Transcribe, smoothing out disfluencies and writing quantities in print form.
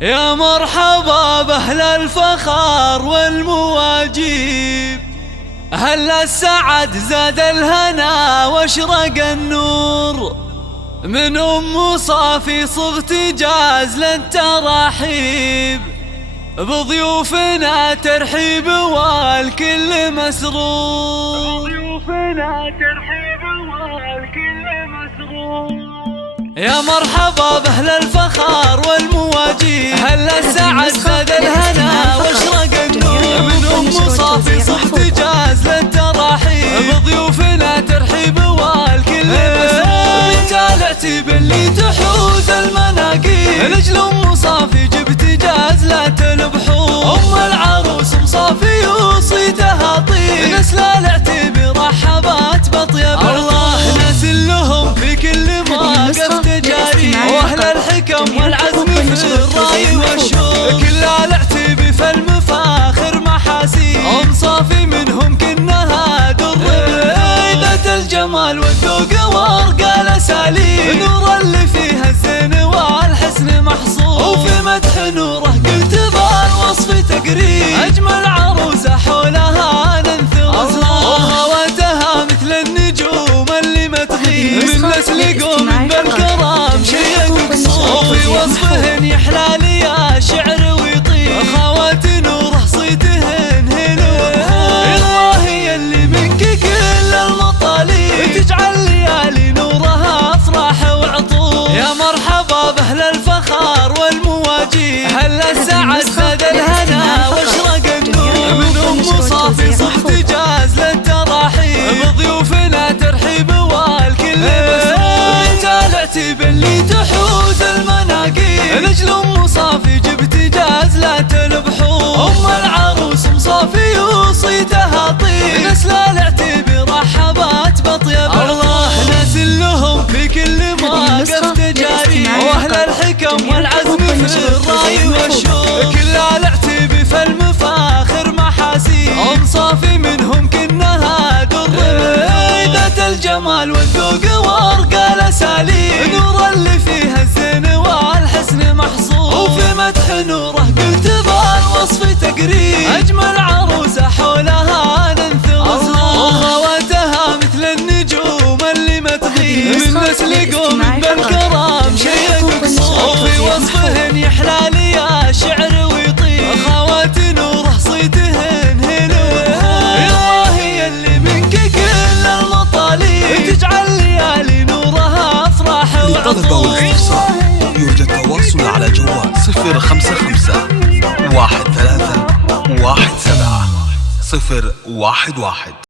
يا مرحبا بأهل الفخار والمواجيب، أهل السعد زاد الهنا واشرق النور، من أم صافي صغت جاز للتراحيب، بضيوفنا ترحيب والكل مسرور. يا مرحبا بأهل الفخار والمواجيب، أهل السعد زاد الهنا واشرق النور، من أم صافي صغت جاز للتراحيب، بضيوفنا ترحيب والكل مسرور. بنت العتيب اللي تحوز المناقيب، لجل أم صافي جبت جاز لا تلبحون، أم العروس أم صافي وصيتها طيب، نسل العتيب رحبات بطيب الله، ناس لهم في كل موقف تجاري، واهل الحكم والعزم في الراي والشوق، كل العتيب في المفاخر محاسيب، أم صافي منهم كنها در ذات الجمال والذوق وارقى الاساليب، نور اللي فيها الزين والحسن محصور، وفي مدح نوره قلت بالوصف تقريب، اجمل عروسه حولها ننثر زهور، وخواتها مثل النجوم اللي ما تغيب، من نسل قوم بالكرام شيء مقصور، وفي وصفهن يحلى لي يا شعر ويطيب، خوات نوره صيتهن هلو الله يلي منك كل المطالب، تجعل ليالي نورها افراح وعطور. يا مرحبا باهل الفخار والمواجيب، اهل السعد زاد الهنا واشرق النور، من ام صافي صغت جاز للتراحيب، بضيوفنا ترحيب والكل مسرور. بنت العتيب اللي تحوز المناقيب، لجل ام صافي جبت جاز لا تلبحون، ام العروس ام صافي وصيتها طيب، نسل العتيب رحبات بطيب الله، ناس لهم في كل موقف تجاري، واهل الحكم والعزم في الراي والشوق، كل العتيب في المفاخر محاسيب، ام صافي منهم كنها در ذات الجمال والذوق وارقى الاساليب، نور اللي فيها الزين والحسن محصور، وفي مدح نوره قلت بالوصف تقريب، اجمل عروسه حولها ننثر زهور، وخواتها مثل النجوم اللي ما تغيب، من نسل قوم بالكرام شيء مقصور، وفي وصفهن يحلى لي يا شعر ويطيب، خوات نوره صيتهن هلو الله يلي منك كل المطالب، تجعل ليالي نورها افراح وعطور. يوجد تواصل على جوال 055 13 17 011.